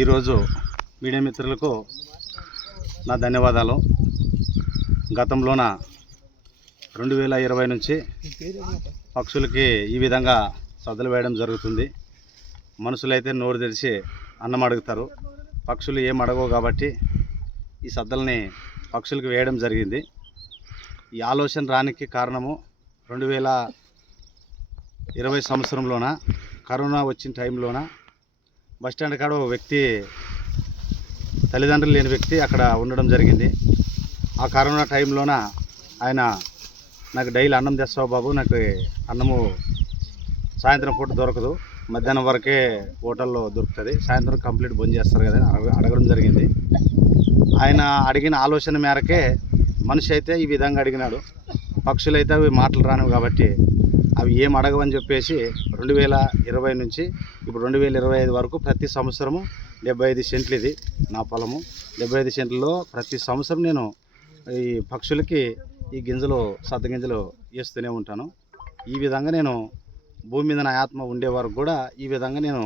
ఈరోజు మీడియా మిత్రులకు నా ధన్యవాదాలు. గతంలోన రెండు వేల ఇరవై నుంచి పక్షులకి ఈ విధంగా సద్దలు వేయడం జరుగుతుంది. మనుషులైతే నోరు తెరిచి అన్నం అడుగుతారు. పక్షులు ఏం అడగవు కాబట్టి ఈ సద్దల్ని పక్షులకు వేయడం జరిగింది. ఈ ఆలోచన రానికి కారణము రెండు వేల ఇరవై సంవత్సరంలోన కరోనా వచ్చిన టైంలోన బస్ స్టాండ్ కాడ ఒక వ్యక్తి తల్లిదండ్రులు లేని వ్యక్తి అక్కడ ఉండడం జరిగింది. ఆ కరోనా టైంలోన ఆయన నాకు డైలీ అన్నం తెస్తావు బాబు నాకు అన్నము సాయంత్రం పూట దొరకదు. మధ్యాహ్నం వరకే హోటల్లో దొరుకుతుంది. సాయంత్రం కంప్లీట్ బంద్ చేస్తారు కదా అడగ- అడగడం జరిగింది. ఆయన అడిగిన ఆలోచన మేరకే మనిషి అయితే ఈ విధంగా అడిగినాడు. పక్షులు అయితే అవి మాటలు రానివి కాబట్టి అవి ఏం అడగవని చెప్పేసి రెండు వేల ఇరవై నుంచి ఇప్పుడు రెండు వేల ఇరవై ఐదు వరకు ప్రతి సంవత్సరము డెబ్బై ఐదు సెంట్లు ఇది నా పొలము. డెబ్బై ఐదు సెంట్లలో ప్రతి సంవత్సరం నేను ఈ పక్షులకి ఈ గింజలు సద్ద గింజలు వేస్తూనే ఉంటాను. ఈ విధంగా నేను భూమి మీద నా ఆత్మ ఉండే వరకు కూడా ఈ విధంగా నేను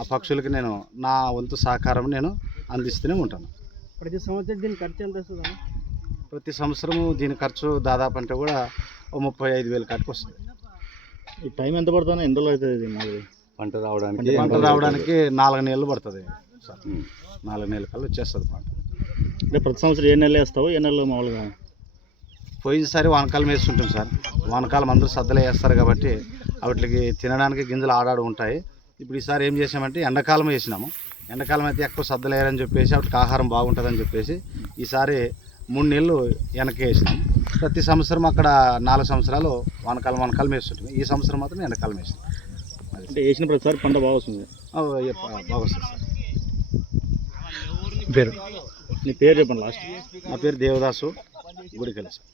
ఆ పక్షులకి నేను నా వంతు సహకారం నేను అందిస్తూనే ఉంటాను. ప్రతి సంవత్సరం దీని ఖర్చు ఎంత వస్తుంది ప్రతి సంవత్సరము దీని ఖర్చు దాదాపు అంటే కూడా ముప్పై ఐదు వేలు కాటికి వస్తుంది ఈ టైం ఎంత పడుతుంది ఎన్ని రోజులు అవుతుంది ఇది మాది పంట రావడానికి పంట రావడానికి నాలుగు నెలలు పడుతుంది. సార్ నాలుగు నెలల కల్లా వచ్చేస్తుంది పంట. అంటే ప్రతి సంవత్సరం ఏ నెలలు వేస్తావు ఏ నెలలో మామూలుగా? పోయినసారి వానకాలం వేస్తుంటాం సార్. వానకాలం అందరూ సద్దలే వేస్తారు కాబట్టి వాటికి తినడానికి గింజలు ఆడాడు ఉంటాయి. ఇప్పుడు ఈసారి ఏం చేసామంటే ఎండాకాలం వేసినాము. ఎండాకాలం అయితే ఎక్కువ సద్దలు వేయరని చెప్పేసి వాటికి ఆహారం బాగుంటుందని చెప్పేసి ఈసారి మూడు నెలలు వెనక్కి వేసినాం ప్రతి సంవత్సరం అక్కడ నాలుగు సంవత్సరాలు వానకాలం వానకాలం వేస్తుంటాం ఈ సంవత్సరం మాత్రం ఎండాకాలం వేసినాం అంటే వేసిన ప్రతిసారి పంట బాగా వస్తుంది. బాగా వస్తుంది సార్. పేరు? నీ పేరు చెప్పండి లాస్ట్. నా పేరు దేవదాసు. గుడికెళ్ళి సార్.